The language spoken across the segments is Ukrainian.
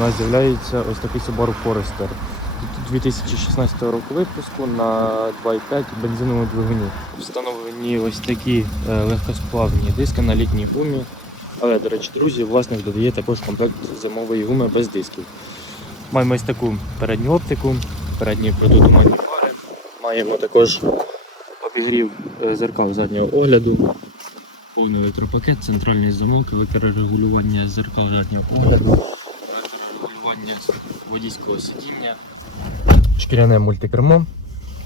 нас з'являється ось такий Subaru Forester. 2016 року випуску на 2.5 бензиновому двигуні. Встановлені ось такі е, легкосплавні диски на літній гумі. Але, до речі, друзі, власник додає також комплект зимової гуми без дисків. Маємо ось таку передню оптику, передні протитуманні фари. Маємо також обігрів е, зеркал заднього огляду, повний електропакет, центральний замок, електрорегулювання зеркал заднього огляду, водійського сидіння, шкіряне мультикермо.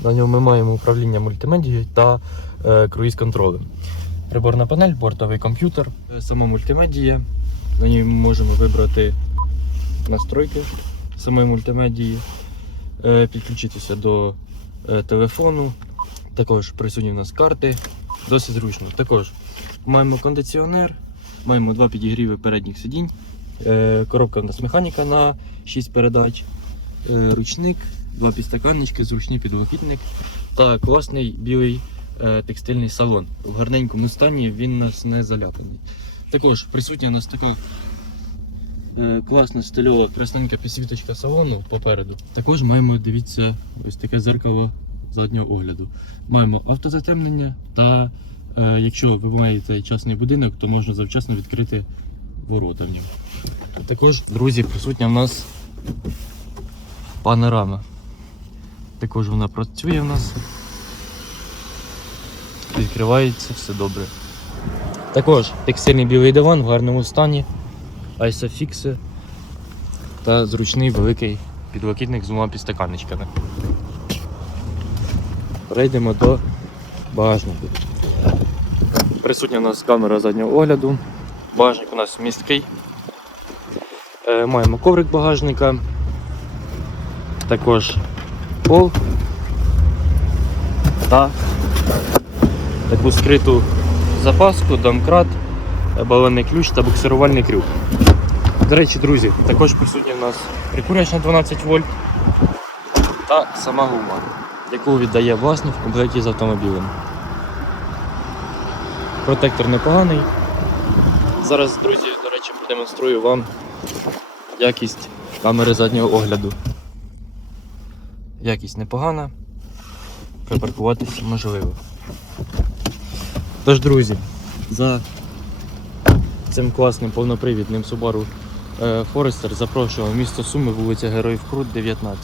На ньому ми маємо управління мультимедією та е, круїз-контролем. Приборна панель, бортовий комп'ютер, е, сама мультимедія. На ній ми можемо вибрати настройки самої мультимедії, е, підключитися до е, телефону. Також присутні в нас карти, досить зручно. Також маємо кондиціонер, маємо два підігріви передніх сидінь, коробка в нас механіка на 6 передач, е, ручник, два підстаканнички, зручний підлокітник та класний білий е, текстильний салон. В гарненькому стані він у нас не заляпаний. Також присутня у нас така е, класна стильова красненька підсвіточка салону попереду. Також маємо, дивіться, ось таке зеркало заднього огляду. Маємо автозатемнення та е, якщо ви маєте частний будинок, то можна завчасно відкрити ворота в нього. Також, друзі, присутня в нас панорама. Також вона працює в нас. Відкривається, все добре. Також текстильний білий диван в гарному стані, айсофікси та зручний великий підлокітник з двома підстаканничками. Перейдемо до багажнику. Присутня у нас камера заднього огляду. Багажник у нас місткий. Е, маємо коврик багажника, також пол та таку скриту запаску, домкрат, балонний ключ та буксирувальний крюк. До речі, друзі, також присутня в нас прикурювач на 12 вольт та сама гума, яку віддає власник в комплекті з автомобілем. Протектор непоганий. Зараз, друзі, до речі, продемонструю вам якість камери заднього огляду. Якість непогана, припаркуватися можливо. Тож, друзі, за цим класним повнопривідним Subaru е, Forester запрошуємо в місто Суми, вулиця Героїв Крут, 19.